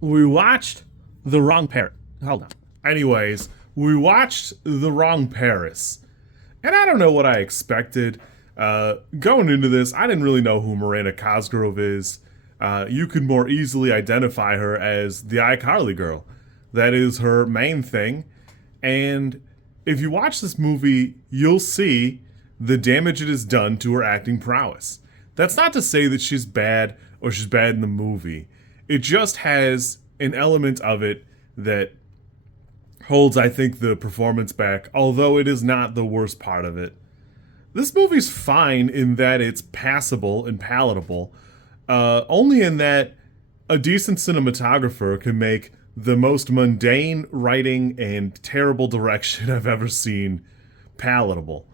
we watched the wrong Paris. Hold on. Anyways, we watched the wrong Paris, and I don't know what I expected. Going into this, I didn't really know who Miranda Cosgrove is. You could more easily identify her as the iCarly girl. That is her main thing. And if you watch this movie, you'll see the damage it has done to her acting prowess. That's not to say that she's bad or she's bad in the movie. It just has an element of it that holds, I think, the performance back, although it is not the worst part of it. This movie's fine in that it's passable and palatable, only in that a decent cinematographer can make the most mundane writing and terrible direction I've ever seen palatable.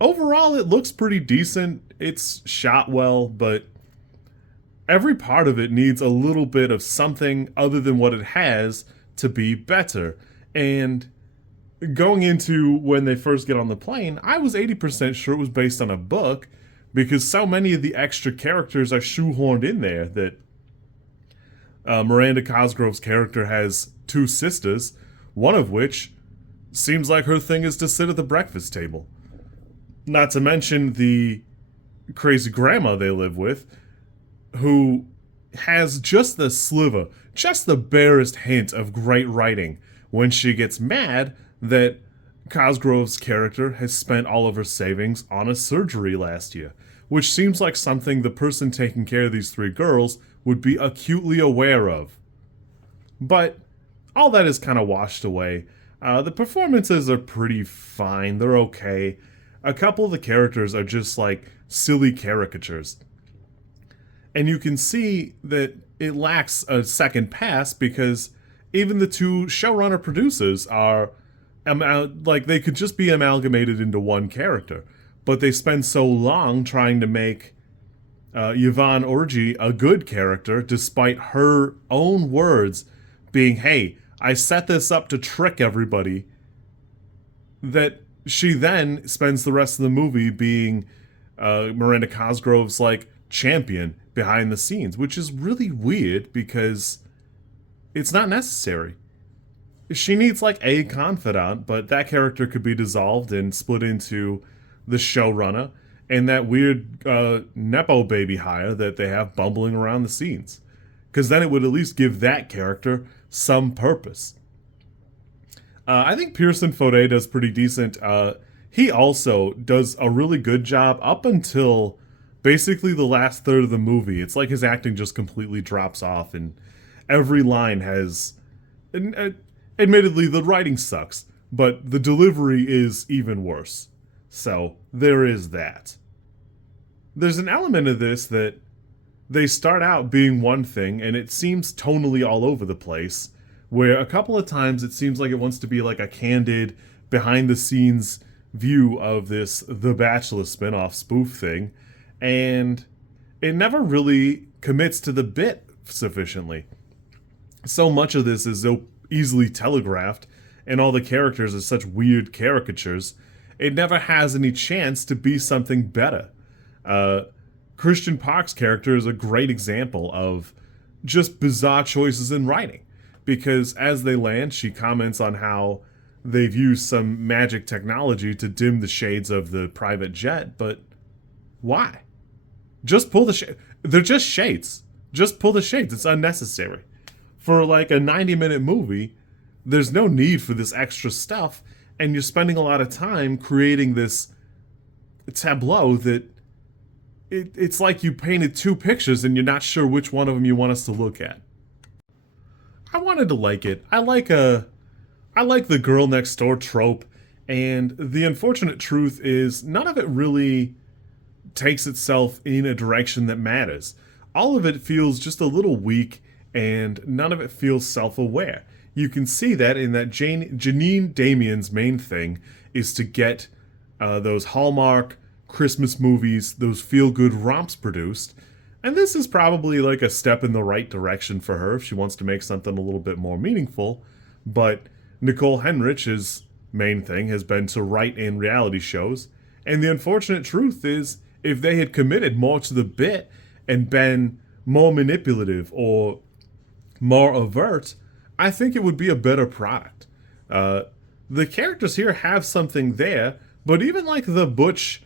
Overall, it looks pretty decent. It's shot well, but every part of it needs a little bit of something other than what it has to be better. And going into when they first get on the plane, I was 80% sure it was based on a book because so many of the extra characters are shoehorned in there that Miranda Cosgrove's character has two sisters, one of which seems like her thing is to sit at the breakfast table. Not to mention the crazy grandma they live with, who has just the sliver, just the barest hint of great writing when she gets mad that Cosgrove's character has spent all of her savings on a surgery last year, which seems like something the person taking care of these three girls would be acutely aware of. But all that is kind of washed away. The performances are pretty fine, they're okay. A couple of the characters are just like silly caricatures. And you can see that it lacks a second pass because even the two showrunner producers are like they could just be amalgamated into one character, but they spend so long trying to make Yvonne Orji a good character despite her own words being, hey, I set this up to trick everybody, that she then spends the rest of the movie being Miranda Cosgrove's like champion behind the scenes, which is really weird because it's not necessary. She needs like a confidant, but that character could be dissolved and split into the showrunner and that weird Nepo baby hire that they have bumbling around the scenes. Because then it would at least give that character some purpose. I think Pierson Fodé does pretty decent. He also does a really good job up until basically the last third of the movie. It's like his acting just completely drops off and every line has... admittedly, the writing sucks, but the delivery is even worse. So, there is that. There's an element of this that they start out being one thing, and it seems tonally all over the place, where a couple of times it seems like it wants to be like a candid, behind-the-scenes view of this The Bachelor spinoff spoof thing, and it never really commits to the bit sufficiently. So much of this is so easily telegraphed, and all the characters are such weird caricatures, it never has any chance to be something better. Christian Park's character is a great example of just bizarre choices in writing, because as they land, she comments on how they've used some magic technology to dim the shades of the private jet, but why? Just pull the shade. They're just shades. Just pull the shades. It's unnecessary. For like a 90-minute movie, there's no need for this extra stuff, and you're spending a lot of time creating this tableau that it's like you painted two pictures and you're not sure which one of them you want us to look at. I wanted to like it. I like the girl next door trope, and the unfortunate truth is none of it really takes itself in a direction that matters. All of it feels just a little weak, and none of it feels self-aware. You can see that in that Janeen Damian's main thing is to get those Hallmark Christmas movies, those feel-good romps produced, and this is probably like a step in the right direction for her if she wants to make something a little bit more meaningful, but Nicole Henrich's main thing has been to write in reality shows, and the unfortunate truth is if they had committed more to the bit and been more manipulative or more overt, I think it would be a better product. The characters here have something there, but even like the Butch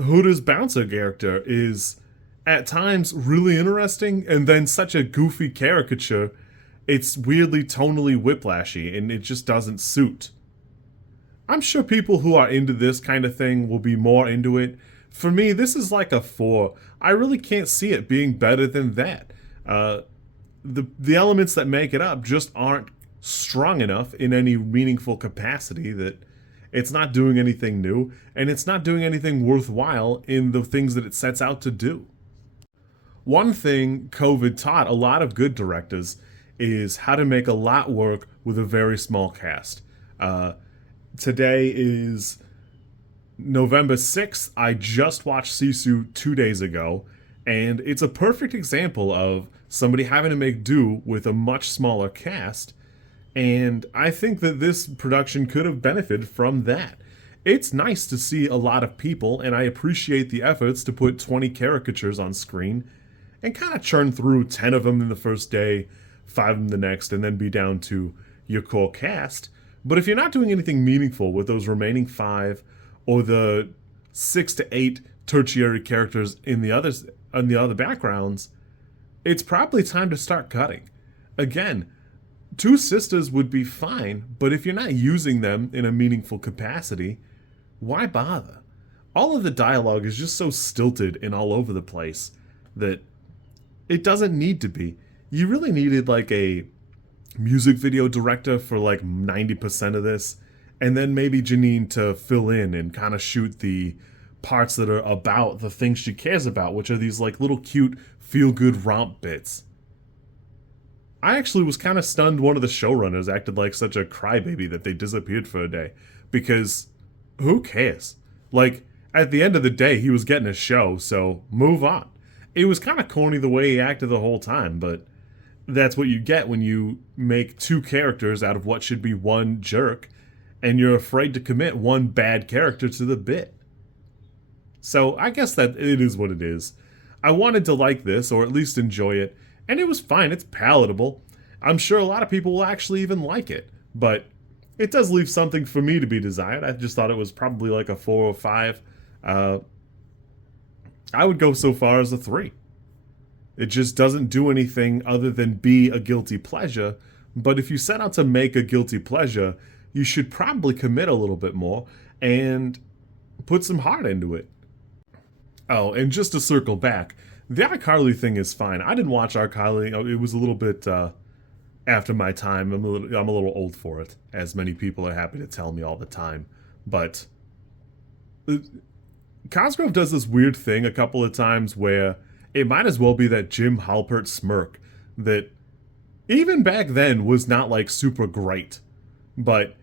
Hooters bouncer character is at times really interesting, and then such a goofy caricature, it's weirdly tonally whiplashy, and it just doesn't suit. I'm sure people who are into this kind of thing will be more into it. For me, this is like a 4. I really can't see it being better than that. The elements that make it up just aren't strong enough in any meaningful capacity that it's not doing anything new, and it's not doing anything worthwhile in the things that it sets out to do. One thing COVID taught a lot of good directors is how to make a lot work with a very small cast. Today is November 6th. I just watched Sisu 2 days ago, and it's a perfect example of somebody having to make do with a much smaller cast, and I think that this production could have benefited from that. It's nice to see a lot of people, and I appreciate the efforts to put 20 caricatures on screen and kind of churn through 10 of them in the first day, 5 in the next, and then be down to your core cast. But if you're not doing anything meaningful with those remaining 5 or the 6 to 8 tertiary characters in the other backgrounds, it's probably time to start cutting. Again, 2 sisters would be fine, but if you're not using them in a meaningful capacity, why bother? All of the dialogue is just so stilted and all over the place that it doesn't need to be. You really needed like a music video director for like 90% of this, and then maybe Janeen to fill in and kind of shoot the parts that are about the things she cares about, which are these like little cute feel-good romp bits. I actually was kind of stunned one of the showrunners acted like such a crybaby that they disappeared for a day, because who cares? Like, at the end of the day, he was getting a show, so move on. It was kind of corny the way he acted the whole time, but that's what you get when you make 2 characters out of what should be one jerk, and you're afraid to commit one bad character to the bit. So I guess that it is what it is. I wanted to like this, or at least enjoy it, and it was fine, it's palatable. I'm sure a lot of people will actually even like it, but it does leave something for me to be desired. I just thought it was probably like a 4 or 5. I would go so far as a 3. It just doesn't do anything other than be a guilty pleasure, but if you set out to make a guilty pleasure, you should probably commit a little bit more and put some heart into it. Oh, and just to circle back, the iCarly thing is fine. I didn't watch iCarly. It was a little bit after my time. I'm a little old for it, as many people are happy to tell me all the time. But Cosgrove does this weird thing a couple of times where it might as well be that Jim Halpert smirk that even back then was not like super great, but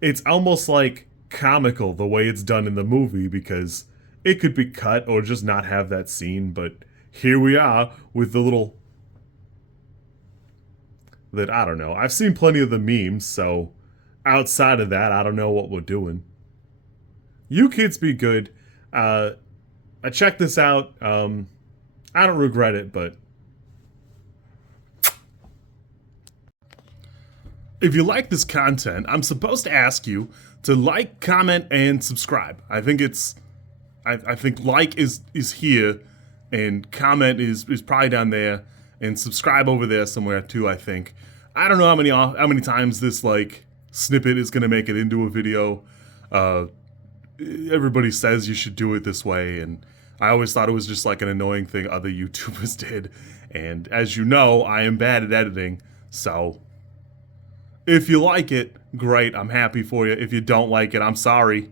it's almost like comical the way it's done in the movie, because it could be cut or just not have that scene, but here we are with the little that, I don't know. I've seen plenty of the memes, so outside of that, I don't know what we're doing. You kids be good. I checked this out. I don't regret it, but if you like this content, I'm supposed to ask you to like, comment, and subscribe. I think like is here, and comment is probably down there, and subscribe over there somewhere too, I think. I don't know how many times this like snippet is gonna make it into a video. Everybody says you should do it this way, and I always thought it was just like an annoying thing other YouTubers did. And as you know, I am bad at editing, so if you like it, great, I'm happy for you. If you don't like it, I'm sorry.